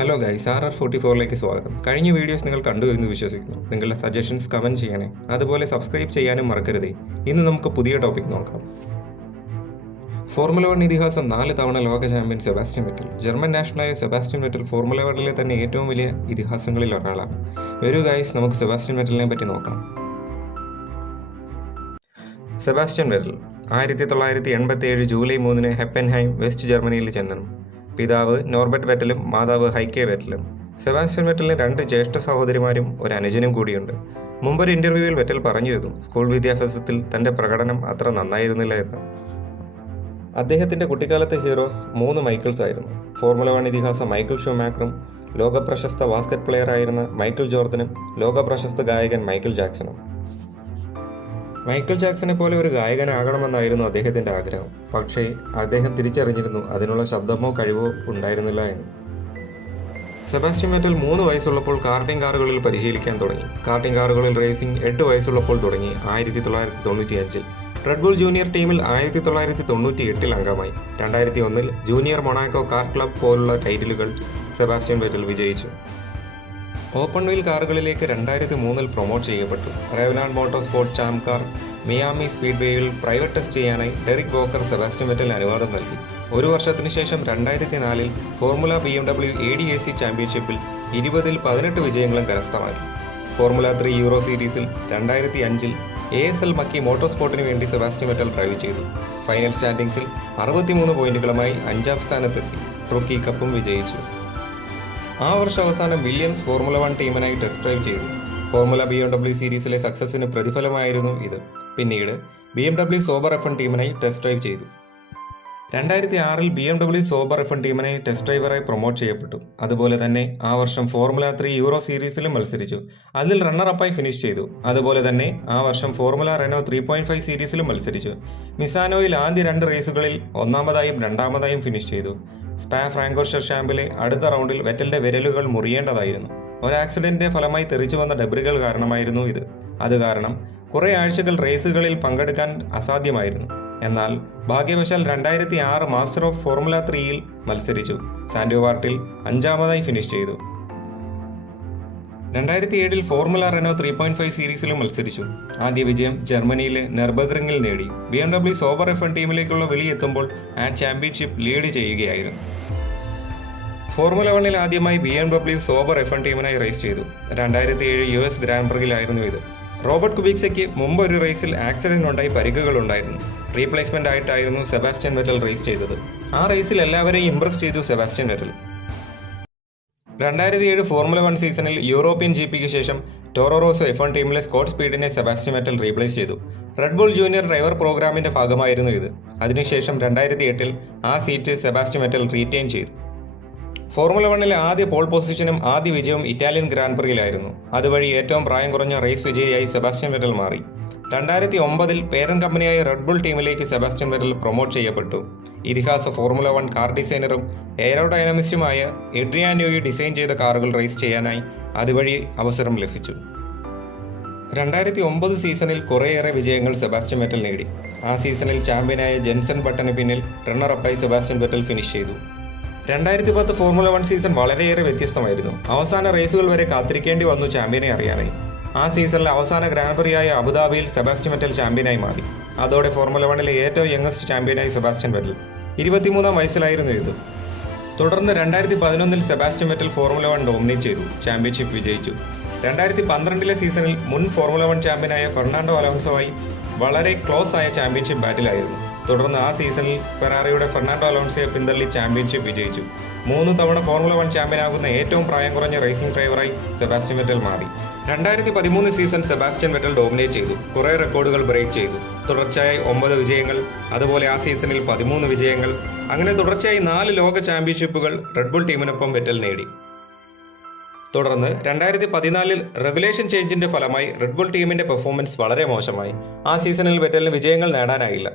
Hello guys, RR44ലേക്ക് സ്വാഗതം. കഴിഞ്ഞ videos നിങ്ങൾ കണ്ടു എന്ന് വിശ്വസിക്കുന്നു. നിങ്ങളുടെ സജഷൻസ് കമൻറ്റ് ചെയ്യണേ, അതുപോലെ സബ്സ്ക്രൈബ് ചെയ്യാനും മറക്കരുതേ. ഇന്ന് നമുക്ക് പുതിയ ടോപ്പിക് നോക്കാം. ഫോർമുല 1 ഇതിഹാസം 4 തവണ ലോക ചാമ്പ്യൻ സെബാസ്റ്റ്യൻ വെറ്റൽ. ജർമ്മൻ നാഷണലായ സെബാസ്റ്റ്യൻ വെറ്റൽ ഫോർമുല 1 തന്നെ ഏറ്റവും വലിയ ഇതിഹാസങ്ങളിൽ ഒരാളാണ്. വരൂ ഗൈസ്, നമുക്ക് സെബാസ്റ്റ്യൻ വെറ്റലിനെ പറ്റി നോക്കാം. സെബാസ്റ്റ്യൻ വെറ്റൽ 1987 ജൂലൈ 3 ഹെപ്പൻഹൈം, വെസ്റ്റ് ജർമ്മനിയിൽ ജനനം. പിതാവ് നോർബർട്ട് വെറ്റലും മാതാവ് ഹൈക്കെ വെറ്റലും. സെബാസ്റ്റ്യൻ വെറ്റലിന് 2 ജ്യേഷ്ഠ സഹോദരിമാരും ഒരു അനുജനും കൂടിയുണ്ട്. മുമ്പൊരു ഇന്റർവ്യൂവിൽ വെറ്റൽ പറഞ്ഞിരുന്നു സ്കൂൾ വിദ്യാഭ്യാസത്തിൽ തന്റെ പ്രകടനം അത്ര നന്നായിരുന്നില്ല എന്ന്. അദ്ദേഹത്തിന്റെ കുട്ടിക്കാലത്തെ ഹീറോസ് 3 മൈക്കിൾസ് ആയിരുന്നു. ഫോർമുല 1 ഇതിഹാസം മൈക്കിൾ ഷൂമാക്കറും, ലോകപ്രശസ്ത ബാസ്കറ്റ് പ്ലെയർ ആയിരുന്ന മൈക്കിൾ ജോർദനും, ലോകപ്രശസ്ത ഗായകൻ മൈക്കിൾ ജാക്സണും. മൈക്കിൾ ജാക്സനെ പോലെ ഒരു ഗായകനാകണമെന്നായിരുന്നു അദ്ദേഹത്തിന്റെ ആഗ്രഹം. പക്ഷേ അദ്ദേഹം തിരിച്ചറിഞ്ഞിരുന്നു അതിനുള്ള ശബ്ദമോ കഴിവോ ഉണ്ടായിരുന്നില്ല എന്ന്. സെബാസ്റ്റ്യൻ വെറ്റൽ 3 വയസ്സുള്ളപ്പോൾ കാർട്ടിംഗ് കാറുകളിൽ പരിശീലിക്കാൻ തുടങ്ങി. കാർട്ടിംഗ് കാറുകളിൽ റേസിംഗ് 8 വയസ്സുള്ളപ്പോൾ തുടങ്ങി. 1995 റെഡ് ബുൾ ജൂനിയർ ടീമിൽ 1998 അംഗമായി. 2001 ജൂനിയർ മൊണാക്കോ കാർ ക്ലബ് പോലുള്ള ടൈറ്റിലുകൾ സെബാസ്റ്റ്യൻ വെറ്റൽ വിജയിച്ചു. ഓപ്പൺ വീൽ കാറുകളിലേക്ക് 2003 പ്രൊമോട്ട് ചെയ്യപ്പെട്ടു. റെവ്നാൾഡ് motor sport champ car Miami സ്പീഡ്വേയിൽ പ്രൈവറ്റ് ടെസ്റ്റ് ചെയ്യാനായി ഡെറിക് വോക്കർ സെബാസ്റ്റ്യൻ വെറ്റലിന് അനുവാദം നൽകി. ഒരു വർഷത്തിന് ശേഷം 2004 ഫോർമുല BMW ADAC ചാമ്പ്യൻഷിപ്പിൽ 20ൽ 18 വിജയങ്ങളും കരസ്ഥമാക്കി. ഫോർമുല 3 യൂറോ സീരീസിൽ 2005 ASL മക്കി മോട്ടോർ സ്പോർട്ടിന് വേണ്ടി സെബാസ്റ്റ്യൻ വെറ്റൽ ഡ്രൈവ് ചെയ്തു. ഫൈനൽ സ്റ്റാൻഡിംഗ്സിൽ 63 പോയിന്റുകളുമായി 5ാം സ്ഥാനത്തെത്തി. റൂക്കി കപ്പും വിജയിച്ചു. ആ വർഷം അവസാനം വില്യംസ് ഫോർമുല 1 ടീമിനായി ടെസ്റ്റ് ഡ്രൈവ് ചെയ്തു. ഫോർമുല BMW സീരീസിലെ സക്സസിന് പ്രതിഫലമായിരുന്നു ഇത്. പിന്നീട് BMW സോബർ F1 ടീമിനായി ടെസ്റ്റ് ഡ്രൈവ് ചെയ്തു. 2006 BMW സോബർ F1 ടീമിനായി ടെസ്റ്റ് ഡ്രൈവറായി പ്രൊമോട്ട് ചെയ്യപ്പെട്ടു. അതുപോലെ തന്നെ ആ വർഷം ഫോർമുല 3 യൂറോ സീരീസിലും മത്സരിച്ചു. അതിൽ റണ്ണറപ്പായി ഫിനിഷ് ചെയ്തു. അതുപോലെ തന്നെ ആ വർഷം ഫോർമുല റെനോ 3.5 സീരീസിലും മത്സരിച്ചു. മിസാനോയിൽ ആദ്യ 2 റേസുകളിൽ 1ാമതായും 2ാമതായും ഫിനിഷ് ചെയ്തു. സ്പാ ഫ്രാങ്കോർഷർ ഷാമ്പിലെ അടുത്ത റൗണ്ടിൽ വെറ്റലിന്റെ വിരലുകൾ മുറിയേണ്ടതായിരുന്നു. ഒരു ആക്സിഡന്റിന്റെ ഫലമായി തെറിച്ചു വന്ന ഡെബ്രികൾ കാരണമായിരുന്നു ഇത്. അത് കാരണം കുറെ ആഴ്ചകൾ റേസുകളിൽ പങ്കെടുക്കാൻ അസാധ്യമായിരുന്നു. എന്നാൽ ഭാഗ്യവശാൽ 2006 മാസ്റ്റർ ഓഫ് ഫോർമുല 3യിൽ മത്സരിച്ചു. സാന്റോവാർട്ടിൽ 5ാമതായി ഫിനിഷ് ചെയ്തു. 2007 ഫോർമുല റെനോ 3.5 സീരീസിലും മത്സരിച്ചു. ആദ്യ വിജയം ജർമ്മനിയിലെ നെർബർഗ്രിങ്ങിൽ നേടി. BMW സോബർ F1 ടീമിലേക്കുള്ള വിളി എത്തുമ്പോൾ ആ ചാമ്പ്യൻഷിപ്പ് ലീഡ് ചെയ്യുകയായിരുന്നു. ഫോർമുല 1 ആദ്യമായി BMW സോബർ F1 ടീമിനായി റേസ് ചെയ്തു. 2007 US ഗ്രാൻഡ് പ്രിയിലായിരുന്നു ഇത്. റോബർട്ട് കുബിക്സയ്ക്ക് മുമ്പ് ഒരു റേസിൽ ആക്സിഡന്റ് ഉണ്ടായി പരിക്കുകൾ ഉണ്ടായിരുന്നു. റീപ്ലേസ്മെന്റ് ആയിട്ടായിരുന്നു സെബാസ്റ്റ്യൻ വെറ്റൽ റേസ് ചെയ്തത്. ആ റേസിൽ എല്ലാവരെയും ഇംപ്രസ് ചെയ്തു സെബാസ്റ്റ്യൻ വെറ്റൽ. 2007 ഫോർമുല 1 സീസണിൽ യൂറോപ്യൻ GPക്ക് ശേഷം ടോറോ റോസോ F1 ടീമിലെ സ്കോട്ട് സ്പീഡിനെ സെബാസ്റ്റ്യൻ വെറ്റൽ റീപ്ലേസ് ചെയ്തു. റെഡ് ബുൾ ജൂനിയർ ഡ്രൈവർ പ്രോഗ്രാമിന്റെ ഭാഗമായിരുന്നു ഇത്. അതിനുശേഷം 2008 ആ സീറ്റ് സെബാസ്റ്റ്യൻ വെറ്റൽ റീറ്റെയിൻ ചെയ്തു. ഫോർമുല 1 ആദ്യ പോൾ പൊസിഷനും ആദ്യ വിജയവും ഇറ്റാലിയൻ ഗ്രാൻഡ് പ്രിയിലായിരുന്നു. അതുവഴി ഏറ്റവും പ്രായം കുറഞ്ഞ റേസ് വിജയിയായി സെബാസ്റ്റ്യൻ വെറ്റൽ മാറി. 2009 പേരന്റ് കമ്പനിയായ റെഡ് ബുൾ ടീമിലേക്ക് സെബാസ്റ്റ്യൻ വെറ്റൽ പ്രൊമോട്ട് ചെയ്യപ്പെട്ടു. ഇതിഹാസ ഫോർമുല 1 കാർ ഡിസൈനറും എയറോഡൈനാമിസ്റ്റുമായ എഡ്രിയാൻ ന്യൂയി ഡിസൈൻ ചെയ്ത കാറുകൾ റേസ് ചെയ്യാനായി അതുവഴി അവസരം ലഭിച്ചു. 2009 സീസണിൽ കുറേയേറെ വിജയങ്ങൾ സെബാസ്റ്റ്യൻ വെറ്റൽ നേടി. ആ സീസണിൽ ചാമ്പ്യനായ ജെൻസൺ ബട്ടന് പിന്നിൽ റണ്ണറപ്പായി സെബാസ്റ്റ്യൻ വെറ്റൽ ഫിനിഷ് ചെയ്തു. 2010 ഫോർമുല 1 സീസൺ വളരെയേറെ വ്യത്യസ്തമായിരുന്നു. അവസാന റേസുകൾ വരെ കാത്തിരിക്കേണ്ടി വന്നു ചാമ്പ്യനെ അറിയാനായി. ആ സീസണിലെ അവസാന ഗ്രാൻഡ് പ്രിയായ അബുദാബിയിൽ സെബാസ്റ്റ്യൻ വെറ്റൽ ചാമ്പ്യനായി മാറി. അതോടെ ഫോർമുല 1 ഏറ്റവും യങ്ങസ്റ്റ് ചാമ്പ്യനായി സെബാസ്റ്റ്യൻ വെറ്റൽ. 23ാം വയസ്സിലായിരുന്നു ഇത്. തുടർന്ന് 2011 സെബാസ്റ്റ്യൻ വെറ്റൽ ഫോർമുല 1 ഡോമിനേറ്റ് ചെയ്തു. ചാമ്പ്യൻഷിപ്പ് വിജയിച്ചു. 2012 സീസണിൽ മുൻ ഫോർമുല 1 ചാമ്പ്യനായ ഫെർണാണ്ടോ അലോൺസോവായി വളരെ ക്ലോസ് ആയ ചാമ്പ്യൻഷിപ്പ് ബാറ്റിലായിരുന്നു. തുടർന്ന് ആ സീസണിൽ ഫെറാറിയുടെ ഫെർണാണ്ടോ അലോൺസോയെ പിന്തള്ളി ചാമ്പ്യൻഷിപ്പ് വിജയിച്ചു. 3 തവണ ഫോർമുല 1 ചാമ്പ്യനാകുന്ന ഏറ്റവും പ്രായം കുറഞ്ഞ റേസിംഗ് ഡ്രൈവറായി സെബാസ്റ്റ്യൻ വെറ്റൽ മാറി. 2013 സീസൺ സെബാസ്റ്റ്യൻ വെറ്റൽ ഡോമിനേറ്റ് ചെയ്തു. കുറേ റെക്കോർഡുകൾ ബ്രേക്ക് ചെയ്തു. തുടർച്ചയായി 9 വിജയങ്ങൾ, അതുപോലെ ആ സീസണിൽ 13 വിജയങ്ങൾ. അങ്ങനെ തുടർച്ചയായി 4 ലോക ചാമ്പ്യൻഷിപ്പുകൾ റെഡ് ബുൾ ടീമിനൊപ്പം വെറ്റൽ നേടി. തുടർന്ന് 2014 റെഗുലേഷൻ ചേഞ്ചിന്റെ ഫലമായി റെഡ് ബുൾ ടീമിന്റെ പെർഫോമൻസ് വളരെ മോശമായി. ആ സീസണിൽ വെറ്റലിന് വിജയങ്ങൾ നേടാനായില്ല.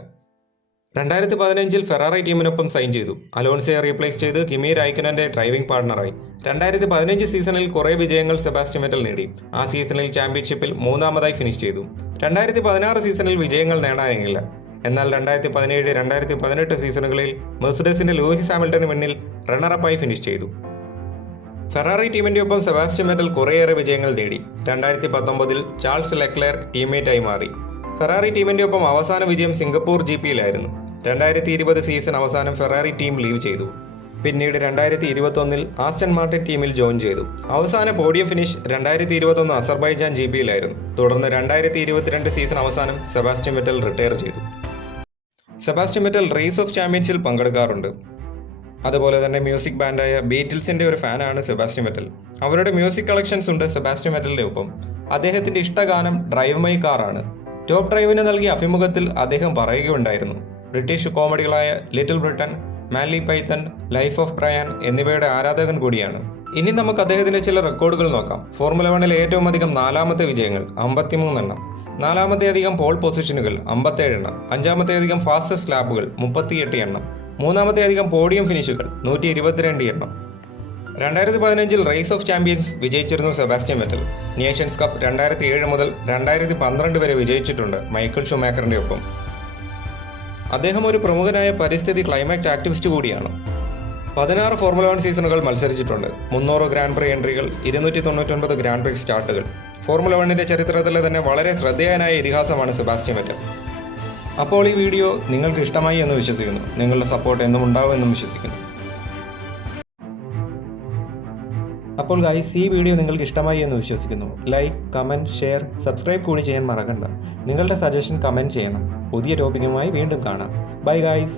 2015 ഫെറാറി ടീമിനൊപ്പം സൈൻ ചെയ്തു. അലോൺസോയെ റീപ്ലേസ് ചെയ്ത് കിമി റൈക്കനന്റെ ഡ്രൈവിംഗ് പാർട്ണറായി. 2015 സീസണിൽ കുറേ വിജയങ്ങൾ സെബാസ്റ്റ്യൻ വെറ്റൽ നേടി. ആ സീസണിൽ ചാമ്പ്യൻഷിപ്പിൽ 3ാമതായി ഫിനിഷ് ചെയ്തു. 2016 സീസണിൽ വിജയങ്ങൾ നേടാനായില്ല. എന്നാൽ 2017, 2018 സീസണുകളിൽ മെർസിഡസിന്റെ ലൂയിസ് ഹാമിൽട്ടന് മുന്നിൽ റണ്ണറപ്പായി ഫിനിഷ് ചെയ്തു. ഫെറാറി ടീമിന്റെ ഒപ്പം സെബാസ്റ്റ്യൻ വെറ്റൽ കുറേയേറെ വിജയങ്ങൾ നേടി. 2019 ചാൾസ് ലെക്ലെയർ ടീംമേറ്റായി മാറി. ഫെറാറി ടീമിന്റെ ഒപ്പം അവസാന വിജയം സിംഗപ്പൂർ GP-യിലായിരുന്നു. 2020 സീസൺ അവസാനം ഫെറാറി ടീം ലീവ് ചെയ്തു. പിന്നീട് 2021 ആസ്റ്റൺ മാർട്ടിൻ ടീമിൽ ജോയിൻ ചെയ്തു. അവസാന പോഡിയം ഫിനിഷ് 2021 അസർബൈജാൻ GP-യിലായിരുന്നു. തുടർന്ന് 2022 സീസൺ അവസാനം സെബാസ്റ്റ്യൻ വെറ്റൽ റിട്ടയർ ചെയ്തു. സെബാസ്റ്റ്യൻ വെറ്റൽ റേസ് ഓഫ് ചാമ്പ്യൻസിൽ പങ്കെടുക്കാറുണ്ട്. അതുപോലെ തന്നെ മ്യൂസിക് ബാൻഡായ ബീറ്റിൽസിന്റെ ഒരു ഫാനാണ് സെബാസ്റ്റ്യൻ വെറ്റൽ. അവരുടെ മ്യൂസിക് കളക്ഷൻസ് ഉണ്ട് സെബാസ്റ്റ്യൻ വെറ്റലിന്റെ ഒപ്പം. അദ്ദേഹത്തിന്റെ ഇഷ്ടഗാനം ഡ്രൈവ് മൈ കാർ ആണ്. ടോപ്പ് ഡ്രൈവിന് നൽകിയ അഭിമുഖത്തിൽ അദ്ദേഹം പറയുകയുണ്ടായിരുന്നു, ബ്രിട്ടീഷ് കോമഡികളായ Little Britain, Monty Python, life of Brian എന്നിവയുടെ ആരാധകൻ കൂടിയാണ്. ഇനി നമുക്ക് അദ്ദേഹത്തിന്റെ ചില റെക്കോർഡുകൾ നോക്കാം. ഫോർമുല 1 ഏറ്റവും അധികം 4ാമത്തെ വിജയങ്ങൾ 53 എണ്ണം, 4ാമത്തെ അധികം പോൾ പൊസിഷനുകൾ 57 എണ്ണം, 5ാമത്തെ അധികം ഫാസ്റ്റസ്റ്റ് ലാപ്പുകൾ 38 എണ്ണം, 3ാമത്തെ അധികം പോഡിയം ഫിനിഷുകൾ 122 എണ്ണം. 2015 റേസ് ഓഫ് ചാമ്പ്യൻസ് വിജയിച്ചിരുന്നു സെബാസ്റ്റ്യൻ വെറ്റൽ. നേഷൻസ് കപ്പ് 2007 മുതൽ 2012 വരെ വിജയിച്ചിട്ടുണ്ട് മൈക്കിൾ ഷുമാക്കറിന്റെ ഒപ്പം. അദ്ദേഹം ഒരു പ്രമുഖനായ പരിസ്ഥിതി ക്ലൈമറ്റ് ആക്ടിവിസ്റ്റ് കൂടിയാണ്. 16 ഫോർമുല 1 സീസണുകൾ മത്സരിച്ചിട്ടുണ്ട്. 300 ഗ്രാൻഡ് പ്രി എൻട്രികൾ, 299 ഗ്രാൻഡ് പ്രി സ്റ്റാർട്ടുകൾ. ഫോർമുല 1ന്റെ ചരിത്രത്തിലെ തന്നെ വളരെ ശ്രദ്ധേയനായ ഇതിഹാസമാണ് സെബാസ്റ്റ്യൻ വെറ്റൽ. അപ്പോൾ ഈ വീഡിയോ നിങ്ങൾക്ക് ഇഷ്ടമായി എന്ന് വിശ്വസിക്കുന്നു. നിങ്ങളുടെ സപ്പോർട്ട് എന്നും ഉണ്ടാവുമെന്നും വിശ്വസിക്കുന്നു. അപ്പോൾ ഗൈസ്, ഈ വീഡിയോ നിങ്ങൾക്ക് ഇഷ്ടമായി എന്ന് വിശ്വസിക്കുന്നു. ലൈക്ക്, കമൻറ്റ്, ഷെയർ, സബ്സ്ക്രൈബ് കൂടി ചെയ്യാൻ മറക്കണ്ട. നിങ്ങളുടെ സജഷൻ കമൻറ്റ് ചെയ്യണം. പുതിയ ടോപ്പിക്കുമായി വീണ്ടും കാണാം. Bye guys.